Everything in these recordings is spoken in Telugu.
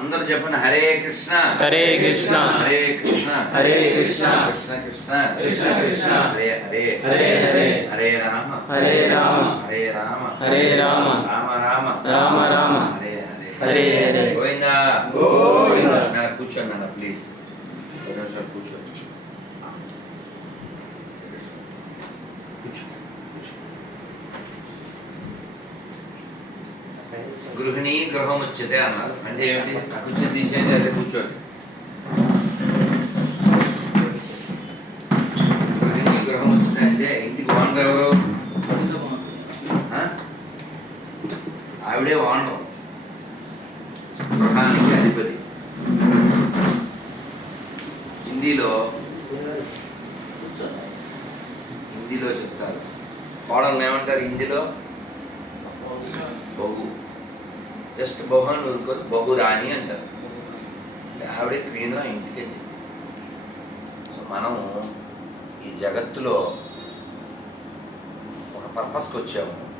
అందరూ చెప్పండి హరే కృష్ణ. హరే కృష్ణ. హరే కృష్ణ. హరే కృష్ణ. కృష్ణ కృష్ణ. కృష్ణ కృష్ణ. హరే హరే. హరే హరే. హరే రామ. హరే రామ. హరే రామ. హరే రామ. రామ రామ. రామ రామ. హరే హరే. హరే హరే గోవిందా గోవిందా. నాన్న కూర్చోండి నాన్న ప్లీజ్ ఒక నిమిషం కూర్చోండి కూర్చో, కూర్చో. గృహిణి గృహం వచ్చేదే అన్నారు. అంటే ఏమిటి? కూర్చొని తీసేయండి అదే కూర్చోండి. గృహిణి గృహం వచ్చిందంటే ఇంటికి ఓనర్ ఎవరు? ఆవిడే ఓనరు గృహానికి అధిపతి. హిందీలో హిందీలో చెప్తారు. కోడల్ని ఏమంటారు? హిందీలో? జస్ట్ బహు బహురాణి అంటారు. ఆవిడే క్వీన్ ఆ ఇంటికి అని సో మనము ఈ జగత్తులో ఒక పర్పస్కి వచ్చాము.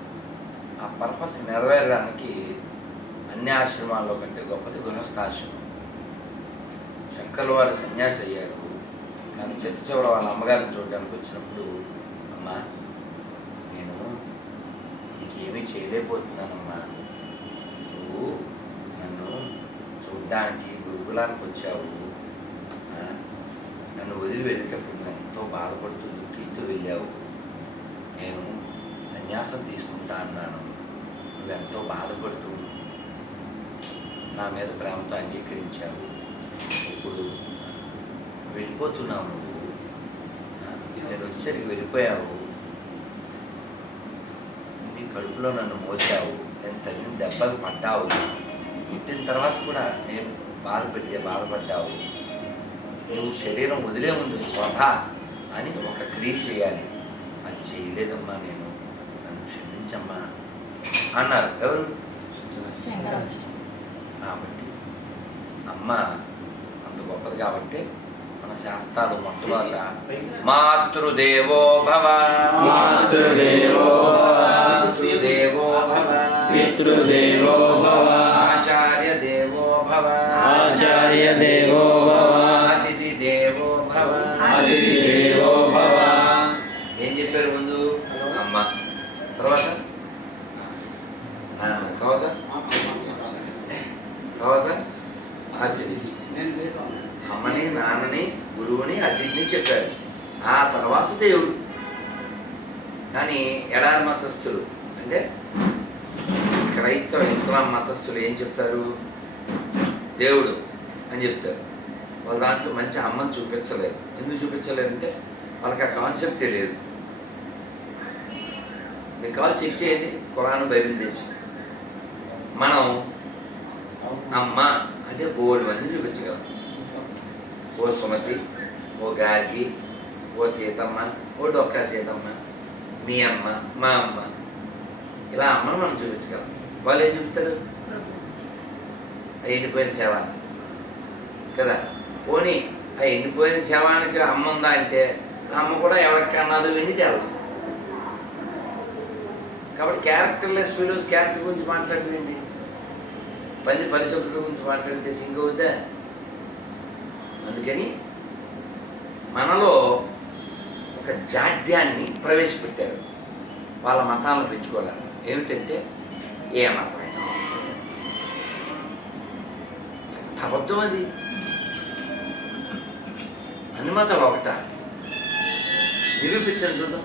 ఆ పర్పస్ నెరవేరడానికి అన్ని ఆశ్రమాల్లో కంటే గొప్పది గృహస్థాశ్రమం. శంకర్ వారు సన్యాసి అయ్యారు. కానీ చిట్ట చివర వాళ్ళ అమ్మగారిని చూడడానికి వచ్చినప్పుడు అమ్మా నేను నీకేమీ చేయలేకపోతున్నానమ్మా నువ్వు నన్ను దానికి గురుకులానికి వచ్చావు. నన్ను వదిలి వెళ్ళేటప్పుడు ఎంతో బాధపడుతూ దుఃఖిస్తూ వెళ్ళావు. నేను సన్యాసం తీసుకుంటా అన్నాను. నువ్వెంతో బాధపడుతూ నా మీద ప్రేమతో అంగీకరించావు. ఇప్పుడు వెళ్ళిపోతున్నావు నువ్వు. నేను వచ్చేసరికి వెళ్ళిపోయావు. నీ కడుపులో నన్ను మోసావు. నేను తల్లిని దెబ్బలు పడ్డావు. పుట్టిన తర్వాత కూడా నేను బాధ పెడితే బాధపడ్డావు? నువ్వు శరీరం వదిలే ముందు స్వధ అని ఒక క్రియ చేయాలి. అది చేయలేదమ్మా నేను. నన్ను క్షమించమ్మా అన్నారు. ఎవరు? కాబట్టి అమ్మ అంత గొప్పది కాబట్టి మన శాస్త్రాలు మొట్టమొదట మాతృదేవో భవ. మాతృదేవో భవ. పితృదేవో భవ. పితృదేవో భవ. ఆచార్య దేవో భవ అతిథి దేవో భవ అతిథి దేవో భవ ఏం చెప్పారు ముందు? అమ్మ. తర్వాత? నాన్న. తర్వాత? తర్వాత? అతిథి. అమ్మని నాన్నని గురువుని అతిథిని చెప్పారు. ఆ తర్వాత దేవుడు. కానీ ఎడారి మతస్థులు. అంటే క్రైస్తవ ఇస్లాం మతస్థులు ఏం చెప్తారు? దేవుడు అని చెప్తారు. వాళ్ళ దాంట్లో మంచి అమ్మని చూపించలేరు ఎందుకు చూపించలేరంటే వాళ్ళకి ఆ కాన్సెప్టే లేదు. మీ కాల్ చెక్ చేయండి ఖురాన్ బైబిల్ తెచ్చి. మనం అమ్మ అంటే బోర్డు మంది చూపించగలం. ఓ సుమతి ఓ గారికి ఓ సీతమ్మ ఓ డొక్కా సీతమ్మ మీ అమ్మ మా అమ్మ. ఇలా అమ్మను మనం చూపించగలం. వాళ్ళు ఏం చెప్తారు? ఆ ఎండిపోయిన శవాన్ని కదా? పోనీ ఆ ఎండిపోయిన శవానికి అమ్మ ఉందా అంటే అమ్మ కూడా ఎవరికి అన్నదో విని తెలదు. కాబట్టి క్యారెక్టర్లెస్ ఫీలోస్ క్యారెక్టర్ గురించి మాట్లాడేయండి పని పరిశుభ్రత గురించి మాట్లాడితే సింగ్ అవుతా అందుకని మనలో ఒక జాడ్యాన్ని ప్రవేశపెట్టారు. వాళ్ళ మతాలను పెంచుకోవాలి. ఏమిటంటే ఏ మతం ఎంత అబద్ధం అది. అన్ని మతాలు ఒకట. నిరూపించండి చూద్దాం.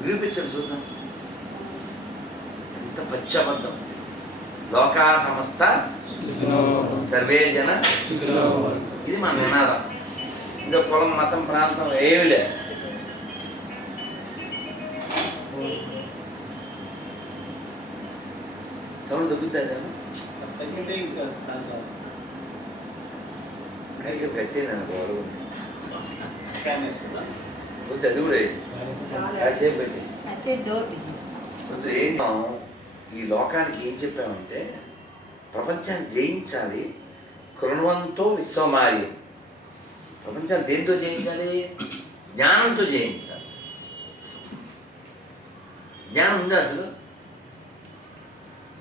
నిరూపించండి చూద్దాం. ఎంత పచ్చి అబద్ధం లోకా సంస్థ సర్వే జన ఇది మన నినాదం. ఇంకా కులం మతం ప్రాంతం ఏమి లే సౌండ్ తగ్గుద్దా ఇంకా దాంట్లో. కనీసం కట్టే నన్ను గౌరవం వద్దు అది కూడా. కాసేపు అయితే వద్దు ఏం ఈ లోకానికి ఏం చెప్పామంటే ప్రపంచాన్ని జయించాలి కృణవంతో విశ్వమార్యం ప్రపంచాన్ని దేంతో జయించాలి? జ్ఞానంతో జయించాలి. జ్ఞానం ఉందా అసలు?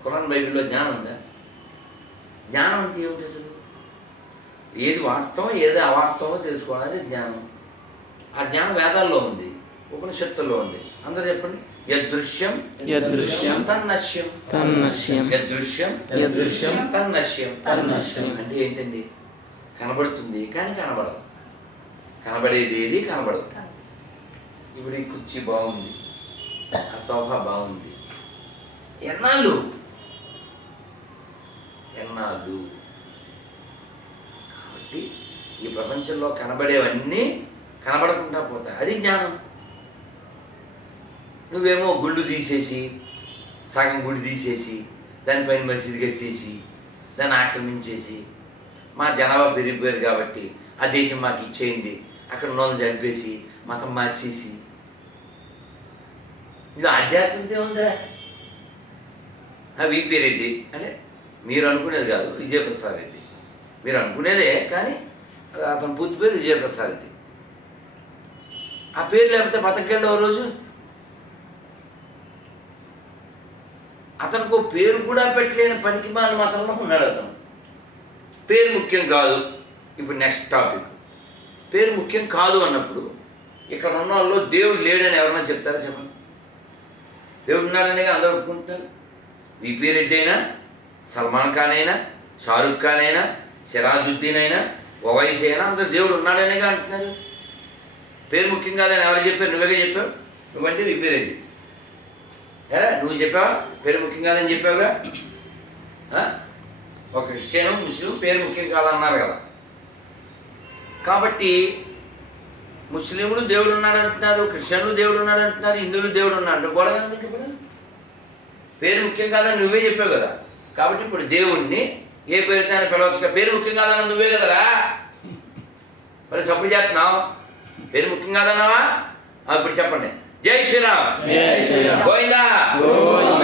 ఖురాన్ బైబిల్లో జ్ఞానం ఉందా? జ్ఞానం అంటే ఏమిటి అసలు? ఏది వాస్తవం ఏది అవాస్తవమో తెలుసుకోవడం అది జ్ఞానం. ఆ జ్ఞానం వేదాల్లో ఉంది ఉపనిషత్తుల్లో ఉంది. అందరూ చెప్పండి. యదృశ్యం యదృశ్యం తన్నశ్యం. తన్నశ్యం. యదృశ్యం యదృశ్యం తన్నశ్యం. తన్నశ్యం. అంటే ఏంటండి? కనబడుతుంది కానీ కనబడదు. కనబడేది ఏది కనబడదు. ఇప్పుడు ఈ కుర్చీ బాగుంది. ఆ సోఫా బాగుంది. ఎన్నాళ్ళు ఎన్నాళ్ళు? కాబట్టి ఈ ప్రపంచంలో కనబడేవన్నీ కనబడకుండా పోతాయి. అది జ్ఞానం. నువ్వేమో గుళ్ళు తీసేసి సగం గుడి తీసేసి దానిపైన మసీదు కట్టేసి దాన్ని ఆక్రమించేసి మా జనాభా పెరిగిపోయారు కాబట్టి ఆ దేశం మాకు ఇచ్చేయండి. అక్కడ ఉన్న చంపేసి మతం మార్చేసి. ఇది ఆధ్యాత్మికత ఉందా ఆ విపి రెడ్డి అంటే మీరు అనుకునేది కాదు విజయప్రసాద్ రెడ్డి. మీరు అనుకునేదే కానీ అతని పూర్తి పేరు విజయప్రసాద్ రెడ్డి. ఆ పేరు లేకపోతే బతకండి ఓ రోజు? అతనికి పేరు కూడా పెట్టలేని పనికి మాల మాత్రంలో ఉన్నాడు అతను. పేరు ముఖ్యం కాదు. ఇప్పుడు నెక్స్ట్ టాపిక్ పేరు ముఖ్యం కాదు అన్నప్పుడు ఇక్కడ ఉన్న వాళ్ళు దేవుడు లేడని ఎవరైనా చెప్తారా చెప్పండి? దేవుడు ఉన్నాడనే అందరూ ఒప్పుకుంటారు విపి రెడ్డి అయినా సల్మాన్ ఖాన్ అయినా షారుఖ్ ఖాన్ అయినా సిరాజుద్దీన్ అయినా ఓవైసీ అయినా అంత దేవుడు ఉన్నాడనేగా అంటున్నారు. పేరు ముఖ్యం కాదని ఎవరు చెప్పారు? నువ్వేగా చెప్పావు? నువ్వంటే విపి రెడ్డి నువ్వు చెప్పావా? పేరు ముఖ్యం కాదని చెప్పావుగా? ఒక క్రిస్టియన్ ముస్లిం పేరు ముఖ్యం కాదన్నారు కదా. కాబట్టి ముస్లింలు దేవుడు ఉన్నాడు అంటున్నారు క్రిస్టియన్లు దేవుడు ఉన్నాడు అంటున్నారు హిందువులు దేవుడు ఉన్నాడు గొడవ ఎందుకు ఇప్పుడు? పేరు ముఖ్యం కాదని నువ్వే చెప్పావు కదా. కాబట్టి ఇప్పుడు దేవుణ్ణి ఏ పేరుతో ఆయన పిలవచ్చు. పేరు ముఖ్యం కాదన్న నువ్వే కదరా మరి సపోర్ట్ చేస్తున్నావు పేరు ముఖ్యం కాదన్నావా ఇప్పుడు చెప్పండి జై శ్రీరామ్. గోవిందా.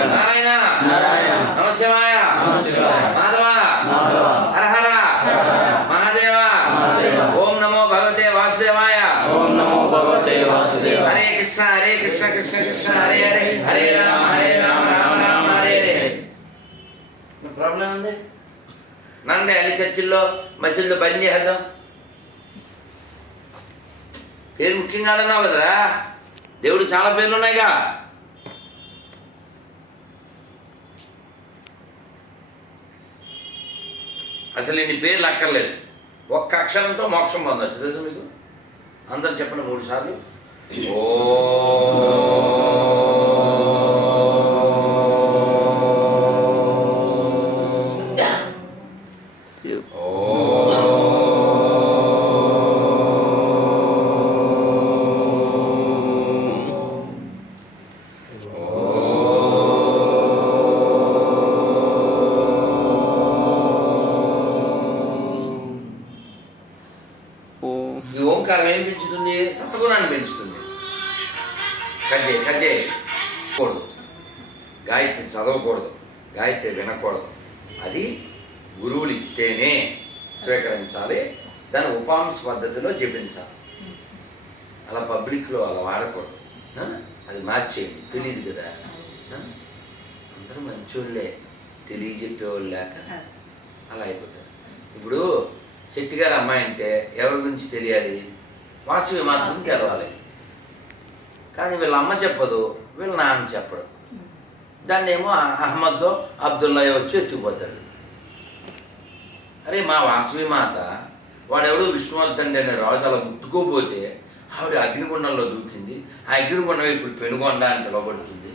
నారాయణ. నమశివాయ. మాధవ. హరహర. మహాదేవ. ఓం నమో భగవతే వాసుదేవాయ ఓం నమో భగవతే వాసుదేవ హరే కృష్ణ హరే కృష్ణ కృష్ణ కృష్ణ హరే హరే హరే రామ రామ రామ హరే హరే ప్రాబ్లం ఉంది నన్ను అన్ని చర్చిల్లో మసీదులో బంద్ చేద్దాం పేరు ముఖ్యం కాదన్నావు కదరా. దేవుడు చాలా పేర్లు ఉన్నాయిగా అసలు ఇన్ని పేర్లు అక్కర్లేదు. ఒక్క అక్షరంతో మోక్షం పొందొచ్చు. తెలుసు మీకు? అందరు చెప్పండి మూడు సార్లు. ఓ గురువులు ఇస్తేనే స్వీకరించాలి. దాన్ని ఉపాంశ పద్ధతిలో జపించాలి. అలా పబ్లిక్లో అలా వాడకూడదు? అది మార్చేయండి. తెలియదు కదా? అందరూ మంచోళ్ళే. తెలియజెప్పేవాళ్ళు లేక. అలా అయిపోతారు. ఇప్పుడు శెట్టి గారి అమ్మాయి అంటే ఎవరి గురించి తెలియాలి? వాసవి మాత గురించి తెలవాలి. కానీ వీళ్ళ అమ్మ చెప్పదు వీళ్ళ నాన్న చెప్పడు. దాన్ని ఏమో అహ్మద్దో అబ్దుల్లాయో వచ్చి ఎత్తుకుపోతాడు అరే మా వాసవి మాత వాడెవడో విష్ణువర్ధన్ అనే రాజు అలా ముట్టుకోపోతే ఆవిడ అగ్నిగుండంలో దూకింది. ఆ అగ్నిగుండం ఇప్పుడు పెనుగొండ అని పిలువబడుతుంది.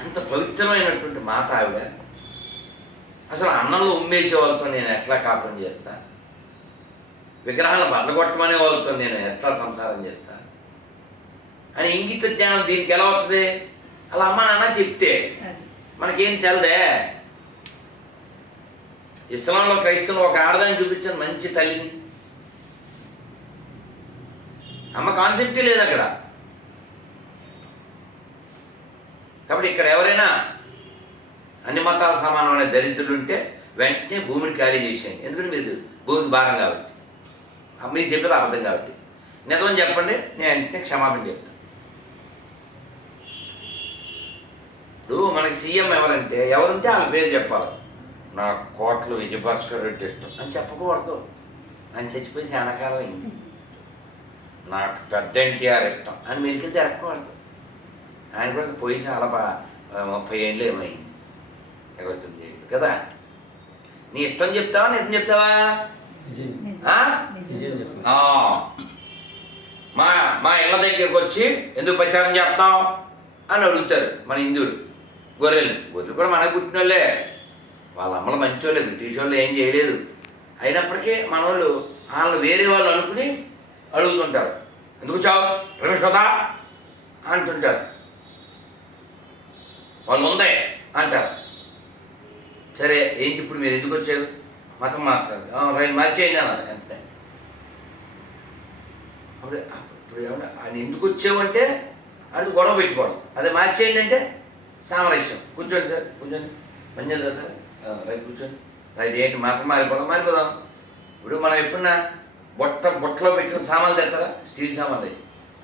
అంత పవిత్రమైనటువంటి మాత ఆవిడ. అసలు అన్నంలో ఉమ్మేసే వాళ్ళతో నేను ఎట్లా కాపురం చేస్తా? విగ్రహాలను బద్దగొట్టమనే వాళ్ళతో నేను ఎట్లా సంసారం చేస్తా? అని ఇంగిత జ్ఞానం దీనికి ఎలా అవుతుంది అలా అమ్మ నాన్న చెప్తే మనకేం తెలదే? ఇస్లాంలో క్రైస్తవులు ఒక ఆడదాన్ని చూపించిన మంచి తల్లిని. అమ్మ కాన్సెప్టే లేదు అక్కడ. కాబట్టి ఇక్కడ ఎవరైనా అన్ని మతాల సమానమైన దరిద్రులు ఉంటే వెంటనే భూమిని ఖాళీ చేసేయండి. ఎందుకంటే మీరు భూమికి భారం కాబట్టి. మీరు చెప్పేది అబద్ధం కాబట్టి. నిజం చెప్పండి నేను వెంటనే క్షమాపణ చెప్తాను. ఇప్పుడు మనకి సీఎం ఎవరంటే ఎవరుంటే వాళ్ళ పేరు చెప్పాలి. నాకు కోట్లు విజయభాస్కర్ రెడ్డి ఇష్టం. అని చెప్పకూడదు. ఆయన చచ్చిపోయి చాలా కాలం అయింది నాకు పెద్ద ఎన్టీఆర్ ఇష్టం. అని మెలికి తిరగకూడదు. ఆయన కూడా పోయి చాలా బా ముప్పై ఏళ్ళు ఏమైంది ఇరవై తొమ్మిది ఏళ్ళు. కదా? నీ ఇష్టం చెప్తావా? నిజం చెప్తావా. మా మా ఇళ్ళ దగ్గరికి వచ్చి ఎందుకు ప్రచారం చేస్తాం అని అడుగుతారు మన హిందువులు. గొర్రెలు గొర్రెలు కూడా మనకు పుట్టిన వాళ్ళ అమ్మలు మంచోళ్ళే బ్రిటిష్ వాళ్ళు ఏం చేయలేదు. అయినప్పటికీ మన వాళ్ళు వాళ్ళు వేరే వాళ్ళు అనుకుని అడుగుతుంటారు. ఎందుకు చావు? రమేశ్వదా అంటుంటారు. వాళ్ళు ఉందే అంటారు. సరే ఏంటి ఇప్పుడు మీరు ఎందుకు వచ్చారు? మతం మార్చాలి. రైలు మార్చేయండి అన్నారు అంతే. అప్పుడు ఇప్పుడు ఏమన్నా ఆయన ఎందుకు వచ్చావంటే అది గొడవ పెట్టుకోవడం. అదే మార్చేయండి అంటే సామరస్యం. కూర్చోండి సార్ కూర్చోండి. మంచిగా చదువుతారా రైట్ కూర్చోండి. రైట్ ఏంటి? మాత్రం మారిపోవడం మారిపోదాం. ఇప్పుడు మనం ఎప్పుడన్నా బొట్ట బొట్టలో పెట్టిన సామాన్లు తెస్తారా? స్టీల్ సామాన్లు.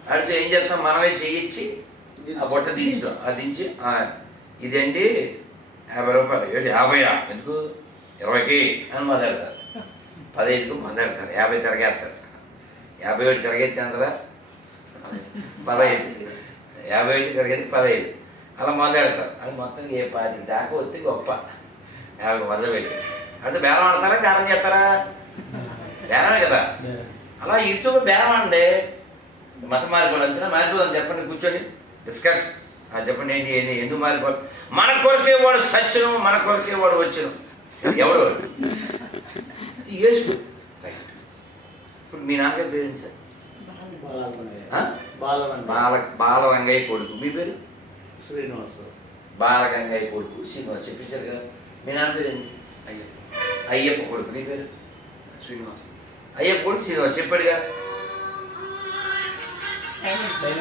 అడిగితే ఏం చేస్తాం మనమే చేయించి ఆ బొట్ట దించుతాం ఆ దించి "ఆ, ఇదండి యాభై రూపాయలు. ఏంటి యాభైయా? ఎందుకు? ఇరవైకి? అని మొదలెడతారు. పదహైదుకు మొదలెడతారు. యాభై తిరగేస్తారు. యాభై ఒకటి తిరగెత్తినంతరా పదహైదు యాభై ఒకటి తిరగెత్తి పదహైదు అలా మొదలెడతారు. అది మొత్తం ఏ పాతి దాకా వస్తే గొప్ప. యాభై మొదలుపెట్టి అంటే బేరం ఆడతారా? కారం చేస్తారా? బేరమే కదా. అలా ఇంట్లో బేరం అండి మతం మారిపోవడం అంతేనా మారిపోదాం చెప్పండి కూర్చొని డిస్కస్. ఆ చెప్పండి ఏంటి ఏంటి ఎందుకు మారిపోవాలి? మన కొరకే వాడు సత్యను మన కొరకే వాడు వచ్చును. ఎవడు? వాడు? యేసు. ఇప్పుడు మీ నాన్నగారి పేరు సార్? బాల బాలరంగయ్య కొడుకు. మీ పేరు? శ్రీనివాసు బాలగంగయ్య కొడుకు శ్రీనివాస్ చెప్పేశారు కదా. మీ నాన్న పేరు ఏంటి అయ్యప్ప. అయ్యప్ప కొడుకు. నీ పేరు? శ్రీనివాసు. అయ్యప్ప కొడుకు శ్రీనివాస్. చెప్పాడుగా?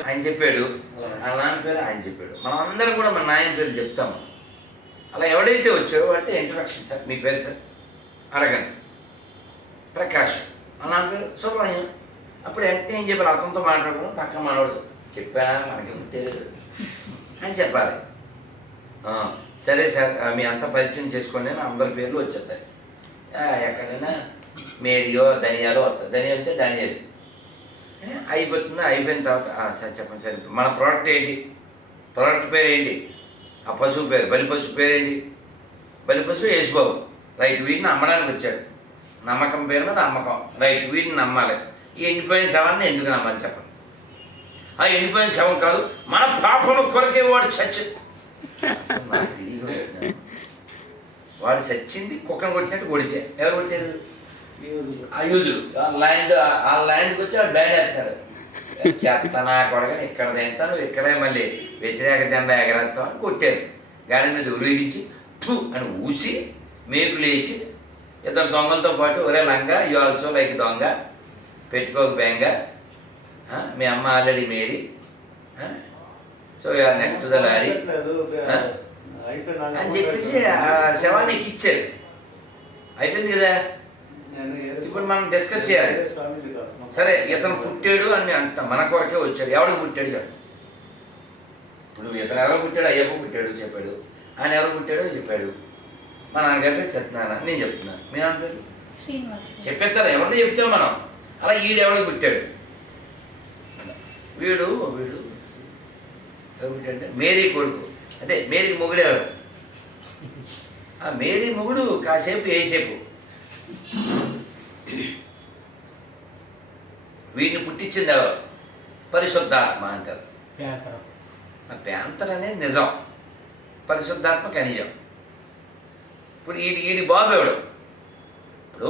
ఆయన చెప్పాడు. ఆ. నాన్న పేరు ఆయన చెప్పాడు. మనం అందరం కూడా మన నాయన పేరు చెప్తాము అలా ఎవడైతే వచ్చారో అంటే ఇంట్రడక్షన్ సార్. మీ పేరు సార్? అడగండి. ప్రకాష్. ఆ నాన్న పేరు? సుబ్రహ్మణ్యం. అప్పుడు వెంటనే ఏం చెప్పాలి? అతనితో మాట్లాడుకుని పక్క మనోడు చెప్పానా మనకి తెలియదు అని చెప్పాలి. సరే సార్ మీ అంతా పరిచయం చేసుకోండి అని అందరి పేర్లు వచ్చేస్తాయి. ఎక్కడైనా మేరియో ధనియాలో వస్తాయి ధనియా అంటే ధనియాలు. అయిపోతుంది? అయిపోయిన తర్వాత సార్ చెప్పండి సార్ మన ప్రోడక్ట్ ఏంటి? ప్రోడక్ట్ పేరు ఏంటి ఆ పశువు పేరు బలి పశువు పేరు ఏంటి బలి పశువు యేసుబాబు. రైట్ వీడిని అమ్మడానికి వచ్చాడు నమ్మకం పేరు మీద నమ్మకం. రైట్ వీడిని నమ్మాలి. ఈ ఎండిపోయిన శవాన్ని ఎందుకు నమ్మని చెప్పండి. ఆ ఎండిపోయిన శవం కాదు మన పాపను కొరకే వాడు చచ్చి అసలు నాకు తెలియదు వాడు చచ్చింది కుక్కను కొట్టినట్టు కొడితే. ఎవరు కొట్టారు? ఆ యూదులు ఆ ల్యాండ్ ఆ ల్యాండ్కి వచ్చి వాడు బ్యాండ్ వేస్తారు చెత్తనా కొడగని ఇక్కడ తింటాను ఇక్కడే మళ్ళీ వ్యతిరేక జెండా ఎగరేస్తాం అని కొట్టారు. గాడి మీద ఉరిగించి థూ అని ఊసి మేకులేసి ఇద్దరు దొంగలతో పాటు ఒరే లంగా యు ఆల్సో లైక్ దొంగ పెట్టుకోక బెంగ మీ అమ్మ already marry so you're next the lorry అని చెప్పేసి ఆ శవాన్ని ఎక్కిచ్చారు అయిపోయింది కదా? ఇప్పుడు మనం డిస్కస్ చేయాలి. సరే ఇతను పుట్టాడు అని అంటాం మన కొరకే వచ్చాడు. ఎవడికి పుట్టాడు చెప్పు. ఇప్పుడు ఇతను ఎవరు పుట్టాడు? అయ్యప్ప పుట్టాడు చెప్పాడు. ఆయన ఎవరు పుట్టాడో చెప్పాడు. మా నాన్నగారి పేరు సత్యనారాయణ. నేను చెప్తున్నాను మీ నాన్న పేరు చెప్పేస్తారు? ఎవరిని చెప్తాం మనం? అలా ఈడు ఎవడికి పుట్టాడు? వీడు వీడు పుట్టాడంటే మేరీ కొడుకు. అంటే మేరీ మొగుడు ఎవరు? ఆ మేరీ మొగుడు కాసేపు ఏసేపు. వీడిని పుట్టించింది ఎవరు? పరిశుద్ధాత్మ అంటారు. ఆ ప్యాంతర్ అనేది నిజం. పరిశుద్ధాత్మ ఖనిజం ఇప్పుడు ఈడి ఈడి బాబు ఎవడు? ఇప్పుడు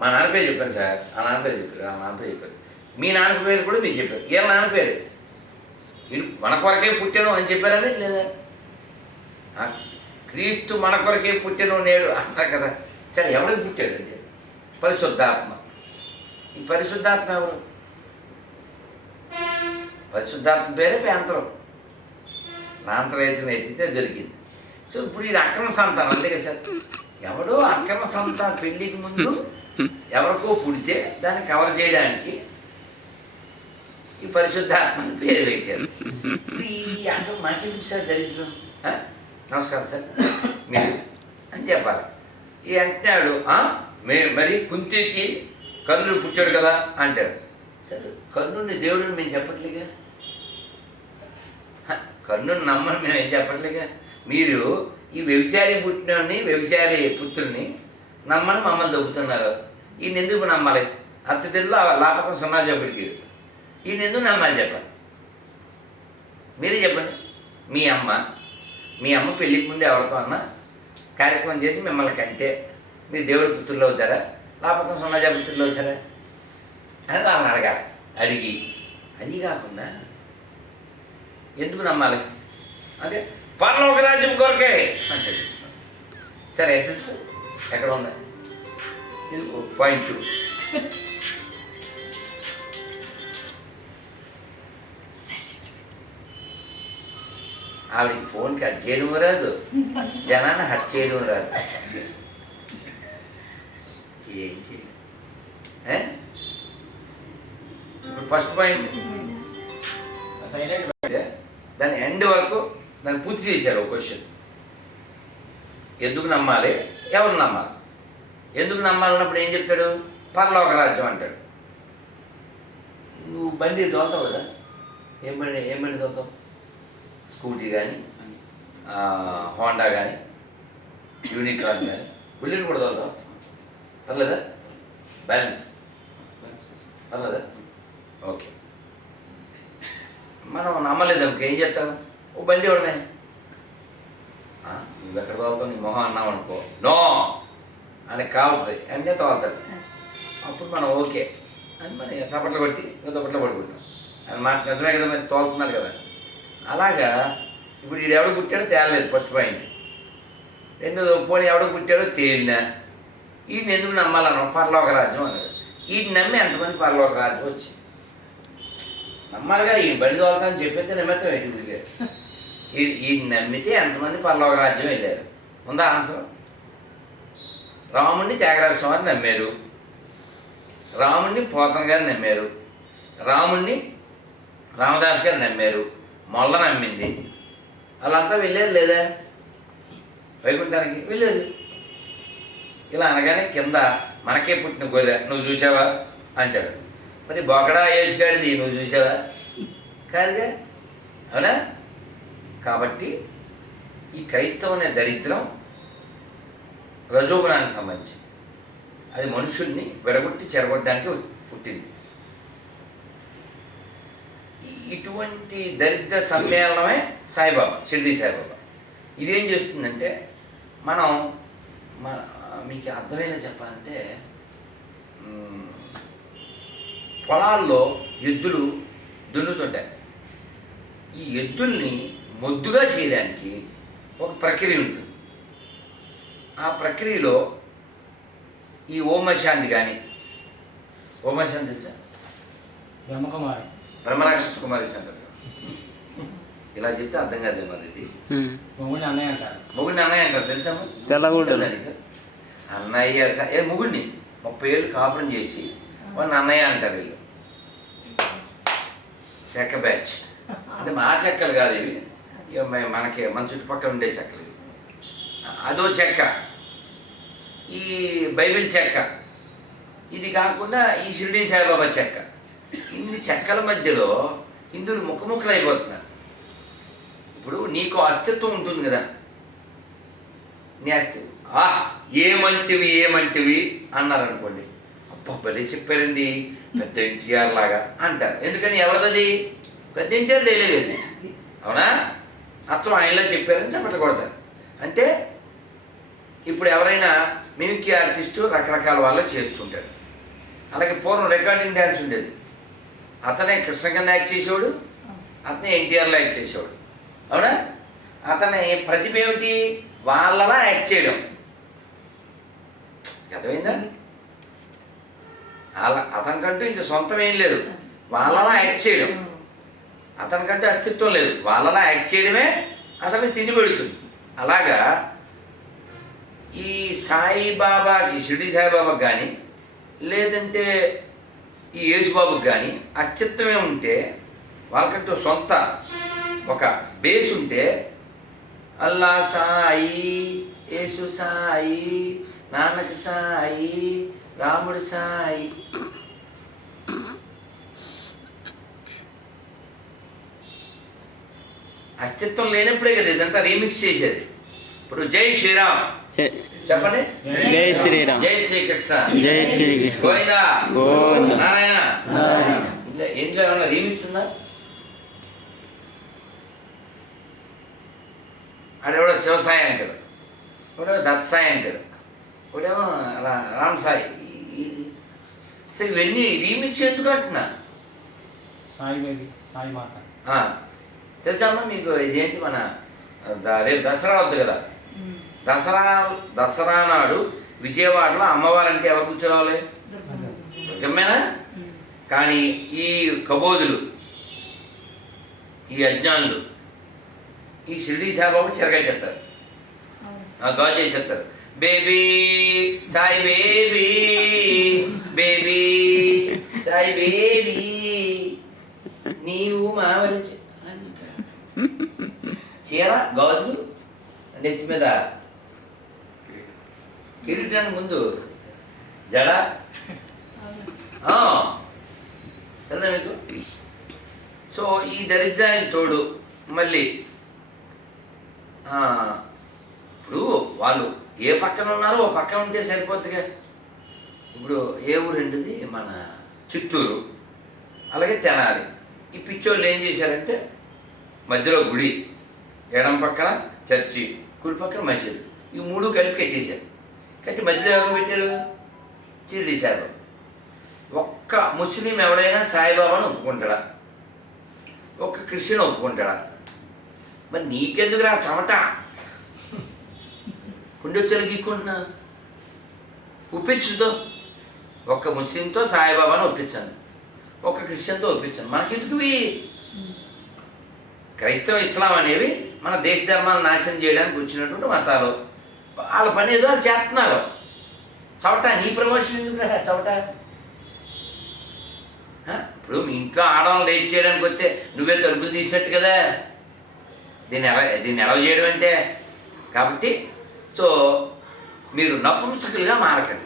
మా నాన్న పేరు చెప్పాను సార్. ఆ నాన్న పేరు చెప్పారు ఆ నాన్న పేరు చెప్పారు. మీ నాన్న పేరు కూడా మీరు చెప్పారు. ఏ నాన్న పేరు? వీడు మన కొరకే పుట్టాను అని చెప్పారని లేదా? క్రీస్తు మన కొరకే పుట్టాను నేడు అంటారు కదా. సరే ఎవడికి పుట్టాడు అది పరిశుద్ధాత్మ. ఈ పరిశుద్ధాత్మ ఎవరు? పరిశుద్ధాత్మ పేరే పేంతరం. నాంతరేసిన అయితే దొరికింది. సో ఇప్పుడు ఈ అక్రమ సంతానం అంతే కదా సార్? ఎవడో అక్రమ సంతానం పెళ్ళికి ముందు ఎవరికో పుడితే దాన్ని కవర్ చేయడానికి ఈ పరిశుద్ధాత్మని పేరు పెట్టారు. ఈ అంటే మనకెందుకు సార్ దరిద్రం? నమస్కారం సార్. మీరు అని చెప్పాలి. ఈ అంటున్నాడు మే మరి కుంతికి కర్ణుడు పుట్టాడు కదా అంటాడు. సరే కర్ణుడిని దేవుడిని మేము చెప్పట్లేగా? కర్ణుని నమ్మని మేము ఏం చెప్పట్లేగా? మీరు ఈ వ్యభిచారి పుట్టినోడిని వ్యభిచారి పుత్రుల్ని నమ్మని మమ్మల్ని దొబ్బుతున్నారు. ఈయన ఎందుకు నమ్మాలి? అతిథుల్లో లాపకం సున్నా చెప్పుడికి ఈయన ఎందుకు నామాలు చెప్పండి? మీరే చెప్పండి. మీ అమ్మ మీ అమ్మ పెళ్ళికి ముందు ఎవరితో అన్నా కార్యక్రమం చేసి మిమ్మల్ని కంటే మీరు దేవుడి పుత్రులు అవుతారా? లాపకం సమాజ పుత్రులు అవుతారా? అని వాళ్ళని అడగాలి. అడిగి అది కాకుండా ఎందుకు నమ్మాలి? అంటే ఒక రాజ్యం కొరకే అంటాడు సరే అడ్రస్ ఎక్కడ ఉంది? ఇది పాయింట్ ఆవిడకి ఫోన్ కట్ చేయడం రాదు. జనాన్ని హట్ చేయడం రాదు. ఏం చేయలేదు ఏ? ఇప్పుడు ఫస్ట్ పాయింట్. దాని ఎండ్ వరకు దాన్ని పూర్తి చేశారు ఒక క్వశ్చన్. ఎందుకు నమ్మాలి? ఎవరు నమ్మాలి? ఎందుకు నమ్మాలన్నప్పుడు ఏం చెప్తాడు? పరలోక రాజ్యం అంటాడు. నువ్వు బండి దోతావు కదా? ఏం బండి ఏం బండి దోతావు స్కూటీ కానీ హోండా కానీ యూనికార్న్ కానీ బుల్లెట్ కూడా తోలుతాం పర్లేదా బ్యాలెన్స్? పర్లేదా ఓకే. మనం నమ్మలేదు అనుకో ఏం చేస్తాం ఓ బండి ఇవ్వడమే నువ్వు ఎక్కడ తోలుతావు నీ మొహం అన్నావు అనుకో. నో! అని కావుతుంది అన్నీ తోలుతాడు అప్పుడు మనం ఓకే. అని మనం చప్పట్లు కొట్టి దుప్పట్లు పడుకుంటాం అని మాట నిజమే కదా మరి? తోలుతున్నారు కదా. అలాగా ఇప్పుడు వీడు ఎవడో పుట్టాడో తేలలేదు ఫస్ట్ పాయింట్ రెండు పోనీ ఎవడో పుట్టాడో తేలినా. ఈయన ఎందుకు నమ్మాలన్నాం పరలోక రాజ్యం అన్నాడు. ఈయన నమ్మి ఎంతమంది పరలోక రాజ్యం వచ్చింది? నమ్మాలిగా ఈ బండి అని చెప్పేస్తే నమ్మేస్తాం ఏంటి ఈ వీడిని నమ్మితే ఎంతమంది పరలోక రాజ్యం వెళ్ళారు? ఉందా ఆన్సర్? రాముడిని త్యాగరాజ స్వామిని నమ్మారు. రాముడిని పోతన గారు నమ్మారు. రాముడిని రామదాస్ గారు నమ్మారు. మొల్ల నమ్మింది. వాళ్ళంతా వెళ్ళేది లేదా? వైకుంఠానికి? వెళ్ళేది. ఇలా అనగానే కింద మనకే పుట్టిన గొర్రె నువ్వు చూసావా అంటాడు. మరి బొకడా యేసు గారిది నువ్వు చూసావా కాదుగా? అవునా? కాబట్టి ఈ క్రైస్తవం అనే దరిద్రం రజోగుణానికి సంబంధించి అది మనుషుల్ని విడగొట్టి చెరగొట్టడానికి పుట్టింది. ఇటువంటి దరిద్ర సమ్మేళనమే సాయిబాబా షిర్డీ సాయిబాబా. ఇదేం చేస్తుందంటే మనం మన మీకు అర్థమైనా చెప్పాలంటే పొలాల్లో ఎద్దులు దున్నుతుంటాయి. ఈ ఎద్దుల్ని మొద్దుగా చేయడానికి ఒక ప్రక్రియ ఉంటుంది. ఆ ప్రక్రియలో ఈ ఓమశాంతి కానీ ఓమశాంతి తెలుసా? బ్రహ్మకుమారి. బ్రహ్మరాక్షస కుమారి సెంటర్ ఇలా చెప్తే అర్థం కాదు మరి. మొగుడిని అన్నయ్య అంటారు. మొగుడిని అన్నయ్య అంటారు తెలుసా? తెల్లగూడెం. అన్నయ్య ఏ మొగుడిని? ముప్పై ఏళ్ళు కాపురం చేసి వాడిని అన్నయ్య అంటారు వీళ్ళు. చెక్క బ్యాచ్. అంటే మా చెక్కలు కాదు ఇవి. మనకి మన చుట్టుపక్కల ఉండే చెక్కలు ఇవి. అదో చెక్క. ఈ బైబిల్ చెక్క. ఇది కాకుండా ఈ షిరిడి సాయిబాబా చెక్క. ఇన్ని చెక్కల మధ్యలో హిందువులు ముఖముఖలు అయిపోతున్నారు ఇప్పుడు నీకు అస్తిత్వం ఉంటుంది కదా. నీ అస్తిత్వం ఆ ఏమంటివి ఏమంటివి అన్నారు అనుకోండి అబ్బా భలే చెప్పారండి. పెద్ద ఎన్టీఆర్ లాగా అంటారు. ఎందుకని ఎవరిదది? పెద్ద ఎన్టీఆర్ లేదు. అవునా? అచ్చం ఆయనలా చెప్పారని చెప్పట్లు కొడతారు అంటే ఇప్పుడు ఎవరైనా మిమిక్రీ ఆర్టిస్టు రకరకాల వాళ్ళు చేస్తుంటారు. అలాగే పూర్వం రికార్డింగ్ డ్యాన్స్ ఉండేది. అతనే కృష్ణకన్నా యాక్ట్ చేసేవాడు అతనే ఎన్టీఆర్లో యాక్ట్ చేసేవాడు. అవునా? అతని ప్రతిభ ఏమిటి? వాళ్ళలా యాక్ట్ చేయడం. అర్థమైందా? అలా అతనికంటూ ఇంక సొంతం ఏం లేదు. వాళ్ళలా యాక్ట్ చేయడం. అతనికంటే అస్తిత్వం లేదు. వాళ్ళలా యాక్ట్ చేయడమే అతన్ని తిండి పెడుతుంది. అలాగా? ఈ సాయిబాబాకి షిరిడి సాయిబాబాకి కానీ లేదంటే ఈ యేసుబాబుకి కానీ అస్తిత్వమే ఉంటే వాళ్ళకంటూ సొంత ఒక బేస్ ఉంటే అల్లా సాయి యేసు సాయి నాన్నకి సాయి రాముడి సాయి. అస్తిత్వం లేనప్పుడే కదా ఇదంతా రీమిక్స్ చేసేది. ఇప్పుడు జై శ్రీరామ్. చెప్పండి. జై శ్రీరామ్. జై శ్రీకృష్ణ. జై శ్రీకృష్ణ. గోవిందా. గోవింద. నారాయణ. నారాయణ. ఇందులో ఇందులో ఏమన్నా రీమిక్స్ ఉందా? శివసాయి అంటాడు. ఒకడేమో దత్ సాయి అంటాడు. ఒకడేమో రా- రామ్ సాయి అసలు ఇవన్నీ రీమిక్స్ ఎందుకు అంటున్నా? సాయి సాయి మాత. ఆ, తెలుసమ్మా మీకు ఇదేంటి మన రేపు దసరా వద్దు కదా. దసరా దసరా నాడు విజయవాడలో అమ్మవారంటే ఎవరు కూర్చోవాలి? దుర్గమ్మేనా? కానీ ఈ కబోదులు ఈ అజ్ఞానులు ఈ షిరిడి సాయిబాబు చెరగట్టేస్తారు గాజు చేసేస్తారు baby Sai baby baby Sai baby నీవు మావలి చే- చీర గాజు నెత్తి మీద కిరీటానికి ముందు జడ మీకు సో ఈ దరిద్రానికి తోడు మళ్ళీ ఇప్పుడు వాళ్ళు ఏ పక్కన ఉన్నారో ఓ పక్కన ఉంటే సరిపోద్దిగా ఇప్పుడు ఏ ఊరండిది మన చిత్తూరు అలాగే తెనాలి ఈ పిచ్చోళ్ళు ఏం చేశారంటే మధ్యలో గుడి ఎడం పక్కన చర్చి కుడి పక్కన మసీదు ఈ మూడు కలిపి కట్టేశారు కట్టి మధ్యలో ఎవరు పెట్టారు? చిరిడి సాయిబాబా ఒక్క ముస్లిం ఎవడైనా సాయిబాబాను ఒప్పుకుంటాడా? ఒక్క క్రిస్టియన్ ఒప్పుకుంటాడా? మరి నీకెందుకు రా చెమట కుండొచ్చలు గీక్కుంటున్నా. ఒప్పించుతో. ఒక్క ముస్లింతో సాయిబాబాను ఒప్పించాను. ఒక్క క్రిస్టియన్తో ఒప్పించాను. మనకెందుకు? క్రైస్తవ ఇస్లాం అనేవి మన దేశ ధర్మాలను నాశనం చేయడానికి వచ్చినటువంటి మతాలు. వాళ్ళ పని ఏదో వాళ్ళు చేస్తున్నారు. చవట నీ ప్రమోషన్ ఎందుకు రా చవట? ఇప్పుడు మీ ఇంట్లో ఆడవాళ్ళు రేట్ చేయడానికి వస్తే నువ్వే తలుపులు తీసినట్టు కదా. దీన్ని ఎలా దీన్ని ఎలా చేయడం అంటే? కాబట్టి సో మీరు నపుంసకులుగా మారకండి.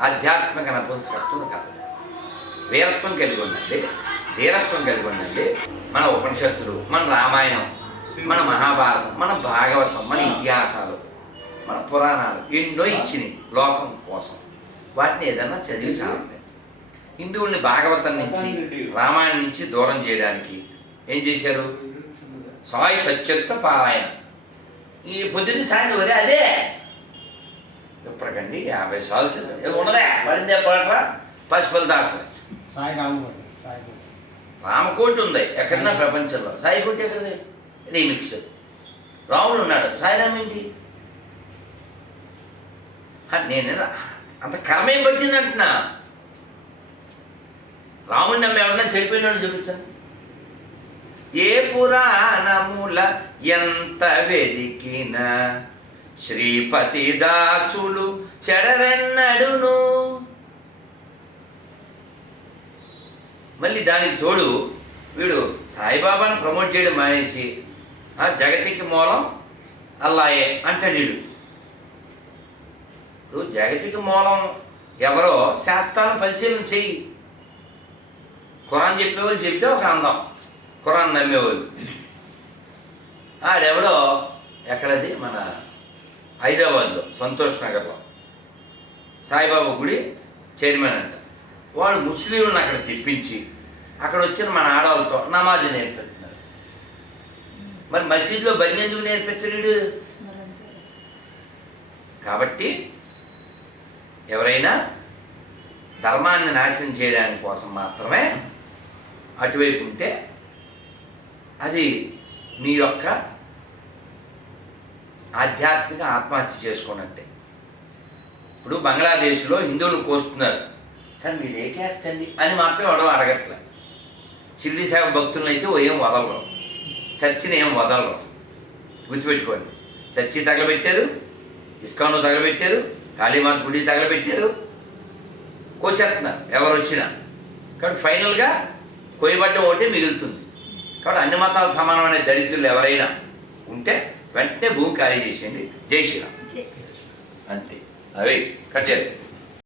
ఆధ్యాత్మిక నపుంసకత్వం కాదు. వీరత్వం కలిగి ఉండండి. ధీరత్వం కలిగి ఉండండి. మన ఉపనిషత్తులు మన రామాయణం మన మహాభారతం మన భాగవతం మన ఇతిహాసాలు. మన పురాణాలు ఎన్నో ఇచ్చినాయి లోకం కోసం. వాటిని ఏదన్నా చదివి చాలండి. హిందువుల్ని భాగవతం నుంచి రామాయణం నుంచి దూరం చేయడానికి ఏం చేశారు? సాయి సచ్చరిత్ర పారాయణ. ఈ పొద్దున్న సాయంత్రం వరే అదే. ఇప్పటికండి యాభై సార్లు చదివాం ఏ ఉండలే. పడిందే పడరా పసిపల్ దాస సాయి రామకోటి ఉంది. ఎక్కడన్నా ప్రపంచంలో. సాయి కోటి ఎక్కడది? రీమిక్స్. రాముడు ఉన్నాడు. సాయిరామ్ ఏంటి నేను అంత కర్మేం పట్టింది అంటున్నా? రాముడిని నమ్మ ఎవరన్నా చనిపోయినాడు చూపించండి ఏ పురాణముల ఎంత వెదికిన శ్రీపతి దాసులు చెడరెన్నడును. మళ్ళీ దానికి తోడు వీడు సాయిబాబాను ప్రమోట్ చేయడం మానేసి ఆ జగతికి మూలం అల్లాయే అంటాడు వీడు. ఇప్పుడు జగతికి మూలం ఎవరో శాస్త్రాలను పరిశీలన చెయ్యి ఖురాన్ చెప్పేవాళ్ళు చెప్తే ఒక అందం. ఖురాన్ నమ్మేవాళ్ళు. ఆడెవడో ఎక్కడది? మన హైదరాబాద్లో సంతోష్ నగర్లో. సాయిబాబా గుడి చైర్మన్ అంట. వాడు ముస్లింలను అక్కడ తెప్పించి అక్కడ వచ్చిన మన ఆడవాళ్ళతో నమాజ్ నేర్పిస్తున్నారు. మరి మసీద్లో బంద్ ఎందుకు నేర్పించలేడు? కాబట్టి ఎవరైనా ధర్మాన్ని నాశనం చేయడానికి కోసం మాత్రమే అటువైపు ఉంటే అది మీ యొక్క ఆధ్యాత్మిక ఆత్మహత్య చేసుకున్నట్టే. ఇప్పుడు బంగ్లాదేశ్లో హిందువులు కోస్తున్నారు. సార్ మీరు ఏ క్యాస్ట్ అండి? అని మాత్రం ఎవడో అడగట్లే. షిరిడి సేవ భక్తులను అయితే ఏం వదలరు. చర్చిని ఏం వదలరు. గుర్తుపెట్టుకోండి. చర్చి తగలబెట్టారు ఇస్కాను తగలబెట్టారు కాళీమాత గుడి తగలబెట్టారు. కోసేస్తున్నారు ఎవరు వచ్చినా. కాబట్టి ఫైనల్గా కోయబడ్డం ఒకటే మిగులుతుంది. కాబట్టి అన్ని మతాలు సమానమైన దరిద్రులు ఎవరైనా ఉంటే వెంటనే భూమి ఖాళీ చేసేయండి. జై శ్రీరామ్. అంతే. అవే కట్ చేయాలి